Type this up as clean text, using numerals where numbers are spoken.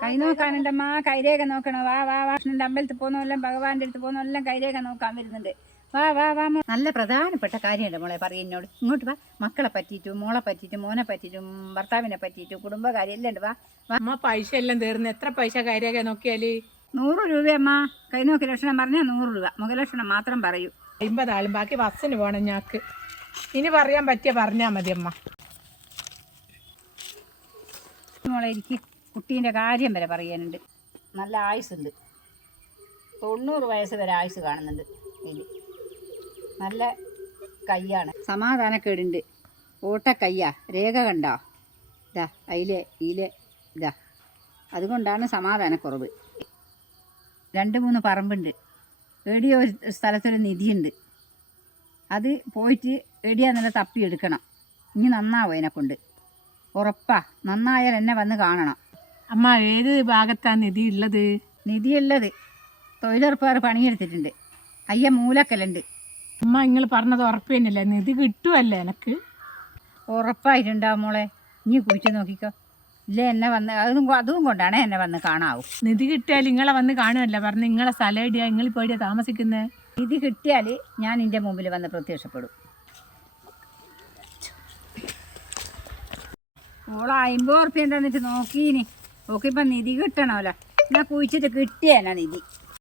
കൈ നോക്കാനുണ്ടമ്മ, കൈരേഖ നോക്കണം. വാ വാ വാ. കൃഷ്ണൻ്റെ അമ്പലത്തിൽ പോകുന്നതെല്ലാം ഭഗവാന്റെ അടുത്ത് പോകുന്നതെല്ലാം കൈരേഖ നോക്കാൻ വരുന്നുണ്ട്. വാ വാ വാ. നല്ല പ്രധാനപ്പെട്ട കാര്യമല്ലേ മോളെ പറയുന്നോട്. ഇങ്ങോട്ട് വാ. മക്കളെ പറ്റിയിട്ടും മോളെ പറ്റിയിട്ടും മോനെ പറ്റിയിട്ടും ഭർത്താവിനെ പറ്റിയിട്ടും കുടുംബകാര്യം എല്ലാം ഉണ്ട്. വാ വാ. അമ്മ പൈസ എല്ലാം തീർന്ന് എത്ര പൈസ കൈരേഖ നോക്കിയാല്? 100 രൂപയമ്മ. കൈ നോക്കി ലക്ഷണം പറഞ്ഞാൽ 100 രൂപ. മുഖലക്ഷണം മാത്രം പറയൂ. 50 ആളും ബാക്കി ബസ്സിന് പോകണം ഞങ്ങൾക്ക്. ഇനി പറയാൻ പറ്റിയ പറഞ്ഞാൽ മതി അമ്മ. മോളെ എനിക്ക് കുട്ടീൻ്റെ കാര്യം വരെ പറയാനുണ്ട്. നല്ല ആയുസ്സുണ്ട്. 90 വയസ്സ് വരെ ആയുസ് കാണുന്നുണ്ട്. ഇതിൽ നല്ല കയ്യാണ്. സമാധാനക്കേടുണ്ട്. ഓട്ടക്കയ്യാ. രേഖ കണ്ടോ? ഇതാ അതിലെ ഇതിലെ ഇതാ. അതുകൊണ്ടാണ് സമാധാനക്കുറവ്. 2-3 പറമ്പുണ്ട്. എവിടെയോ ഒരു സ്ഥലത്തൊരു നിധിയുണ്ട്. അത് പോയിട്ട് എവിടെയാന്നുള്ള തപ്പിയെടുക്കണം. ഇനി നന്നാവും അതിനെക്കൊണ്ട്. ഉറപ്പാ. നന്നായാൽ എന്നെ വന്ന് കാണണം. അമ്മ ഏത് ഭാഗത്താണ് നിധി ഉള്ളത്? നിധിയുള്ളത് തൊഴിലുറപ്പുകാർ പണിയെടുത്തിട്ടുണ്ട്. അയ്യ മൂലക്കലുണ്ട്. അമ്മ നിങ്ങൾ പറഞ്ഞത് ഉറപ്പ് തന്നെയല്ലേ? നിധി കിട്ടുമല്ലേ എനിക്ക്? ഉറപ്പായിട്ടുണ്ടാവും മോളെ. ഇനി കുഴിച്ച് നോക്കിക്കോ. ഇല്ലേ എന്നെ വന്ന് അതും കൊണ്ടാണ് എന്നെ വന്ന് കാണാവൂ. നിധി കിട്ടിയാൽ നിങ്ങളെ വന്ന് കാണുമല്ലേ പറഞ്ഞ്? നിങ്ങളെ സ്ഥലം എവിടെയാ? നിങ്ങൾ പോയിട്ടാ താമസിക്കുന്നത്? നിധി കിട്ടിയാൽ ഞാൻ എൻ്റെ മുമ്പിൽ വന്ന് പ്രത്യക്ഷപ്പെടും. ഓളെ 50 ഉറുപ്പ്യ തന്നിട്ട് നോക്കീനി. നോക്കിയപ്പോൾ നിധി കിട്ടണമല്ലോ. എന്നാൽ കുഴിച്ചിട്ട് കിട്ടിയേനാ നിധി.